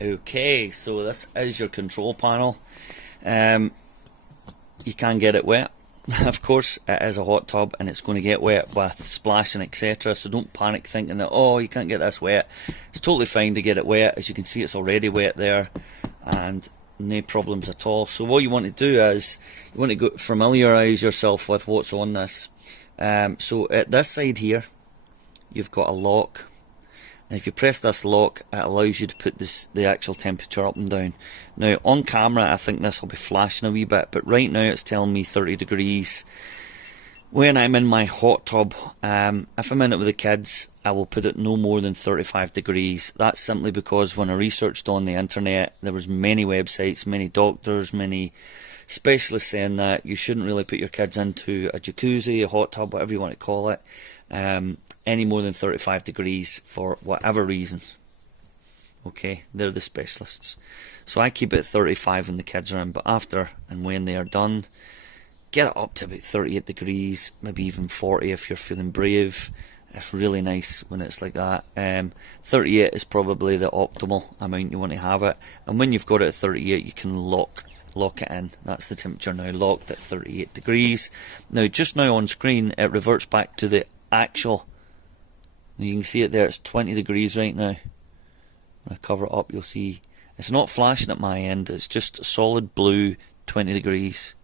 Okay, so this is your control panel. You can get it wet. Of course, it is a hot tub and it's going to get wet with splashing, etc. So don't panic thinking that, oh, you can't get this wet. It's totally fine to get it wet. As you can see, it's already wet there and no problems at all. So what you want to do is you want to familiarise yourself with what's on this. So at this side here, you've got a lock. And if you press this lock, it allows you to put the actual temperature up and down. Now on camera I think this will be flashing a wee bit, but right now it's telling me 30 degrees. When I'm in my hot tub, if I'm in it with the kids, I will put it no more than 35 degrees. That's simply because when I researched on the internet, there was many websites, many doctors, many specialists saying that you shouldn't really put your kids into a jacuzzi, a hot tub, whatever you want to call it, any more than 35 degrees for whatever reasons. Okay, they're the specialists. So I keep it at 35 when the kids are in, but after and when they are done, get it up to about 38 degrees, maybe even 40 if you're feeling brave. It's really nice when it's like that. 38 is probably the optimal amount you want to have it, and when you've got it at 38 you can lock it in. That's the temperature now, locked at 38 degrees. Now just now on screen it reverts back to the actual. You can see it there, it's 20 degrees right now. When I cover it up you'll see it's not flashing at my end, it's just a solid blue 20 degrees.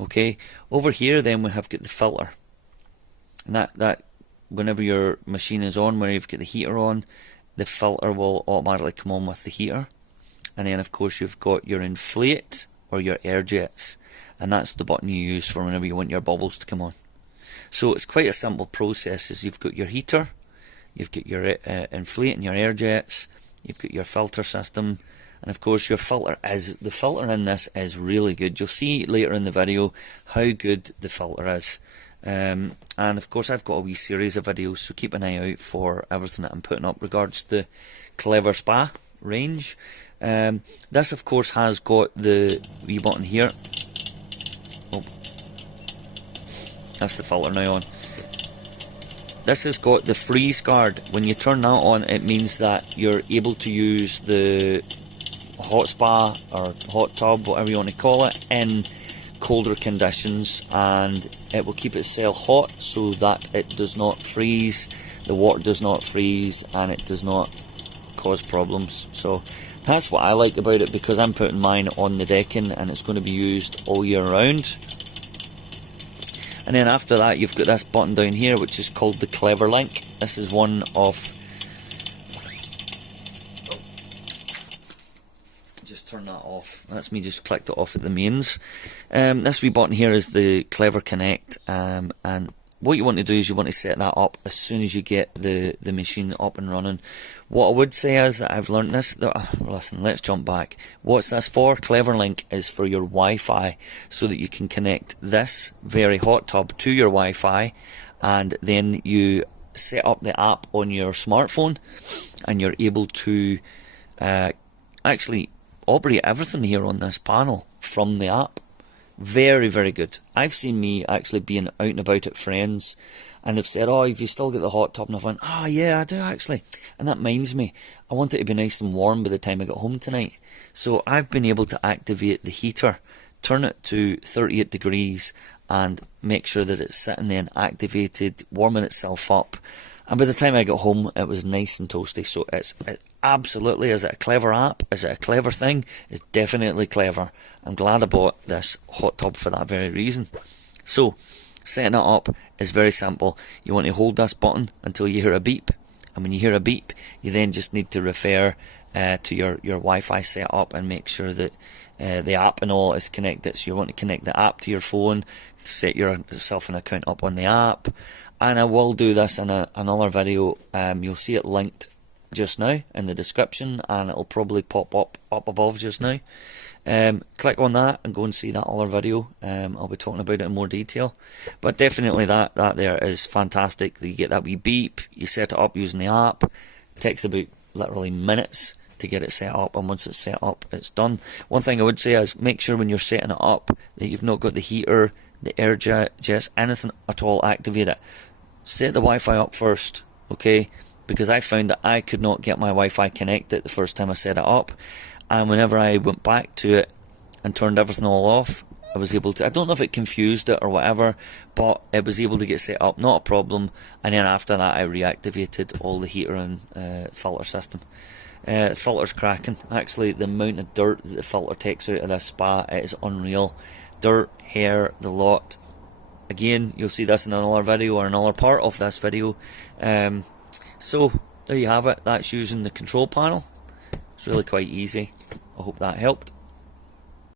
Okay, over here then we have got the filter, and that whenever your machine is on, whenever you've got the heater on, the filter will automatically come on with the heater. And then of course you've got your inflate or your air jets, and that's the button you use for whenever you want your bubbles to come on. So it's quite a simple process. As you've got your heater, you've got your inflate and your air jets, you've got your filter system, and of course your filter in this is really good. You'll see later in the video how good the filter is. And of course I've got a wee series of videos, so keep an eye out for everything that I'm putting up regards to the CleverSpa range. This of course has got the wee button here. Oh, that's the filter now on. This has got the freeze guard. When you turn that on, it means that you're able to use the hot spa or hot tub, whatever you want to call it, in colder conditions, and it will keep itself hot so that it does not freeze, the water does not freeze, and it does not cause problems. So that's what I like about it, because I'm putting mine on the decking and it's going to be used all year round. And then after that you've got this button down here which is called the Clever Link. This is one of, just turn that off, that's me just clicked it off at the mains. This wee button here is the Clever Connect, and what you want to do is you want to set that up as soon as you get the machine up and running. What I would say is that I've learned this, listen, let's jump back. What's this for? Clever Link is for your Wi-Fi, so that you can connect this very hot tub to your Wi-Fi, and then you set up the app on your smartphone and you're able to actually operate everything here on this panel from the app. Very, very good. I've seen me actually being out and about at friends, and they've said, oh, have you still got the hot tub? And I've went, oh yeah, I do actually. And that reminds me, I want it to be nice and warm by the time I get home tonight. So I've been able to activate the heater, turn it to 38 degrees, and make sure that it's sitting there and activated, warming itself up. And by the time I got home, it was nice and toasty. So it absolutely, is it a clever app? Is it a clever thing? It's definitely clever. I'm glad I bought this hot tub for that very reason. So setting it up is very simple. You want to hold this button until you hear a beep, and when you hear a beep you then just need to refer to your Wi-Fi setup and make sure that the app and all is connected. So you want to connect the app to your phone, set yourself an account up on the app, and I will do this in another video. You'll see it linked just now in the description, and it'll probably pop up above just now. Click on that and go and see that other video. I'll be talking about it in more detail, but definitely that there is fantastic. You get that wee beep, you set it up using the app. It takes about literally minutes to get it set up, and once it's set up, it's done. One thing I would say is make sure when you're setting it up that you've not got the heater, the air jets, anything at all activated. Set the Wi-Fi up first, okay? because I found that I could not get my Wi-Fi connected the first time I set it up, and whenever I went back to it and turned everything all off, I was able to, I don't know if it confused it or whatever, but it was able to get set up, not a problem. And then after that I reactivated all the heater and filter system. The filter's cracking. Actually, the amount of dirt that the filter takes out of this spa, it is unreal. Dirt, hair, the lot. Again, you'll see this in another video or another part of this video. So there you have it. That's using the control panel. It's really quite easy. I hope that helped.